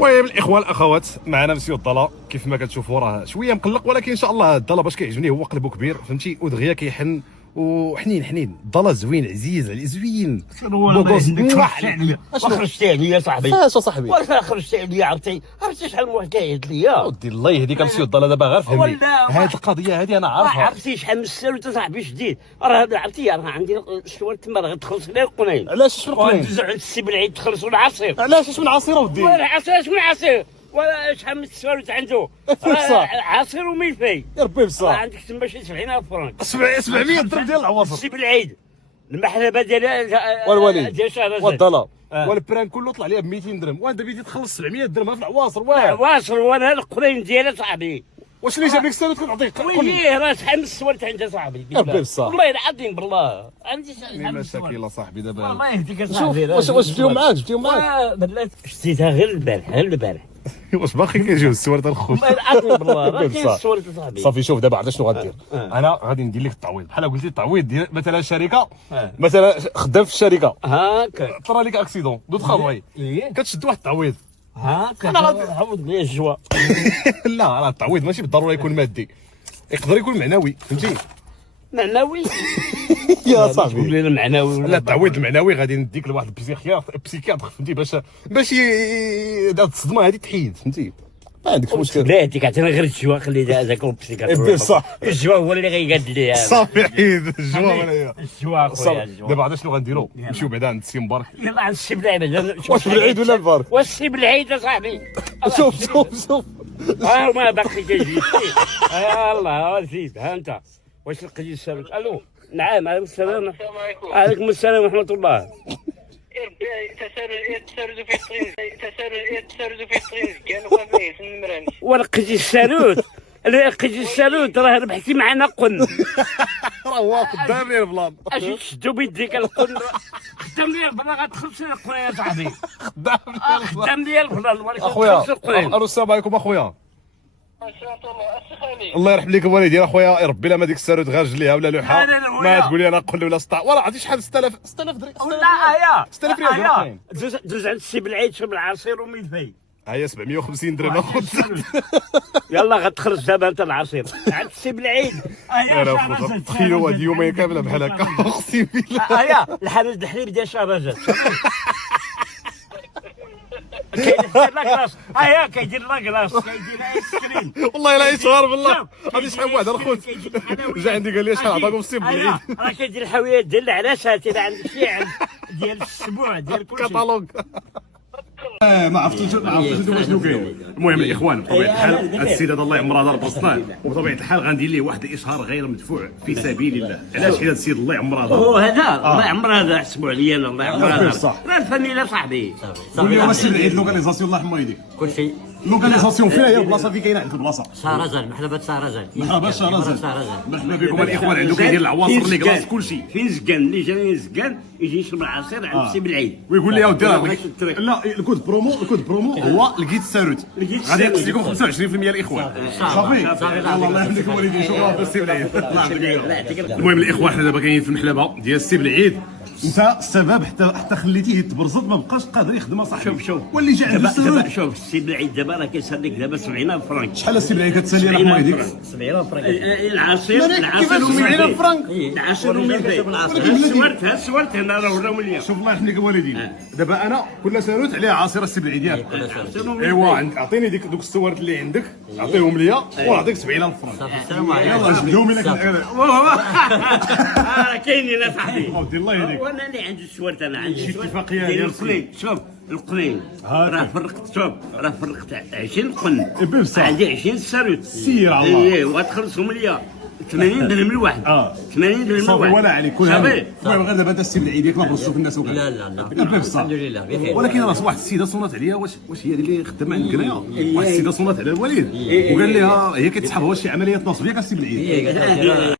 المهم الاخوه الاخوات معنا مسيو الضلا كيف ما كتشوفوا راه شويه مقلق، ولكن ان شاء الله الضلا باش كيعجبني هو قلبه كبير فهمتي، ودغيا كيحن وحنين حنين. الضلا زوين عزيز عليه زوين. بوغوس خرجتي عليا صاحبي. اش صاحبي؟ واش خرجتي عليا؟ عرفتي شحال من واحد كيعيط ليا. ودي الله يهديك مسيو الضلا، دابا غير فهمني هاد القضيه هادي انا عارفها. عرفتي شحال من السالوت صاحبي شديد، راه عرفتي راه عندي الشوار تما راه غتخلص لي القنين. علاش اش من القنين؟ وندوز عند السي بالعيد تخلصوا العصير. علاش اش من عصير ودي؟ ولا عصير اش من عصير؟ ولا شحال من السالوت عنده؟ عصير وملفي. يا ربي بصح عندك تما شي 70,000 فرنك. 700 درهم ديال العواصر. السي بالعيد المحلبه والوليد ديال شهر والضلا والبران كله طلع ليا ب 200 درهم، وانت بديتي تخلص 700 درهم في العواصر. واه واصل وانا القرين ديالي صاحبي. واش اللي جاب لك السالوت كتعطيك؟ ويلي راه شحال من السوالت عندي صاحبي. بصح والله العظيم بالله عندي شحال من مشاكل صاحبي دابا. الله يهديك صاحبي. واش جبتيهم معاك؟ جبتيهم معاك؟ بلات شتيتها غير البارح. واش باقي كيجيو السوالت الخوت؟ والله العظيم بالله راه كاين السوالت صاحبي. صافي شوف دابا عرفت شنو غدير. انا غادي ندير لك التعويض بحال قلتي التعويض ديال مثلا شركه، مثلا خدام في الشركه هاكا طرا لك اكسيدون دوت خاوي كتشد واحد التعويض هاكا. انا غادي نعوض ليه الجوا. لا راه التعويض ماشي بالضروره يكون مادي، يقدر يكون معنوي فهمتي. معنوي يا صاحبي قول لي المعنوي. لا التعويض المعنوي غادي نديك لواحد البسيكياتر فهمتي، باش هاد الصدمه هادي تحيد فهمتي، ما عندكش مشكل. لا هذيك عطينا غير الجوا، خلي هذاك البسيكاتور. بصح الجوا هو اللي غيقاد لي. صافي حيد الجوا ولا الجوا خويا. دابا عرفت شنو غنديروا؟ نمشيو بعدا عند السي مبارك. يلا عند السي بالعيد. واش بالعيد ولا البارك؟ واش السي بالعيد اصاحبي؟ شوف ما باقي كيجي. الله زيد ها انت. واش لقيتي السالوت؟ الو نعم عليكم السلام. عليكم السلام ورحمه الله. تسرد في الطريق كانوا فيه في المراني. ولقيتي السالوت؟ لقيتي السالوت راه ربحتي معنا قن. راه هو خدام لي البلان. اش تشدو بيديك القن؟ خدام لي البلان غتخلص لي القن يا صاحبي. خدام لي البلان ولكن اخويا تخلص القن. السلام عليكم اخويا. الله يرحم ليك الوالدين اخويا، يا ربي لا ما ديك السالوت غير جليها ولا لوحه ما تقول لي انا قل ولا سطع ولا عرفتي شحال 6000 درهم. لا 6000 ريال دوز عند السي بالعيد شرب العصير وملفي. هيا 750 درهم اخويا. يلا غتخرج دابا انت العصير عند السي بالعيد. تخيلوا واحد يومين كامله بحال هكا اقسم بالله. هيا الحلال الحليب ديال شهرزاد كيدير لاكلاص. هيا كيدير لاكلاص كيدير ايس كريم. والله لا يشهر بالله. غادي شحال واحد الخوت جا عندي قال لي شحال عطاكم السي بالعيد. راه كيدير الحلويات ديال العراسات الا عندك شي ديال السبوع ديال كلشي كاتالوج. ما عرفتوش انتم شنو كاين. المهم الاخوان بطبيعه الحال هاد السيد هذا الله يعمر دار بسطان، وبطبيعه الحال غندير ليه واحد الاشهار غير مدفوع في سبيل الله. علاش هذا السيد الله يعمر دار؟ هو هذا الله يعمر هذا حسبوا عليا انا الله يعمر هذا راه الفاميله صاحبي. قول لي واش العيد لوكاليزاسيون الله يحمى يديك. كلشي لوكاليزاسيون فيها هي البلاصه فين كاينه عند البلاصه. شهرزاد محلبة شهرزاد. مرحبا شهرزاد. مرحبا بكم الاخوان. عنده كيدير العواصر اللي كلاص كلشي. فين زكان اللي جاني زكان يجي يشرب العصير عند السي بالعيد ويقول لي اودي لا الكود برومو هو لقيت الساروت غادي ينقص لكم 25% الاخوان. صافي الله يحميك الوالدين. شكرا السي بالعيد. المهم الاخوان حنا دابا كاينين في المحلبه ديال السي بالعيد. انت السبب حتى خليتيه يتبرزط ما بقاش قادر يخدم صاحبي. شوف واللي جا عنده دابا شوف السي بالعيد دابا راه كيسهر لك دابا 70,000 فرنك. شحال السي بالعيد كتسالي على حماية ديك؟ 70,000 فرنك. العصير كيفاش 70,000 فرنك؟ العصير وملفي. السوارت هنا راه وراهم ليا. شوف الله يحميك الوالدين. دابا انا كل سالوت عليه عصير السي بالعيد ياك. ايوا عطيني دوك السوارت اللي عندك عطيهم ليا ونعطيك 70,000 فرنك. السلام عليكم. يلاه جبدهم لك. كاينين اصاحبي. ودي الله يهديك. وانا اللي عندي السوارت انا عندي شي اتفاقيه ديال ديال القليل. شوف القليل راه فرقت. شوف راه فرقت 20 قن. بصح عندي 20 ساروت. سير على الله. ايه وغتخلصهم ليا 80 درهم الواحد. 80 درهم صافي الواحد. ولا عليك كل هذا. المهم غير دابا انت السي بالعيد ياك ما برزتو في الناس وكذا. لا بصح الحمد لله بخير. ولكن راه واحد السيده صونات عليا واش هي اللي خدامه عندك هنايا. واحد السيده صونات على الوالد وقال لها هي كتسحب واش شي عمليه نصب ياك السي بالعيد.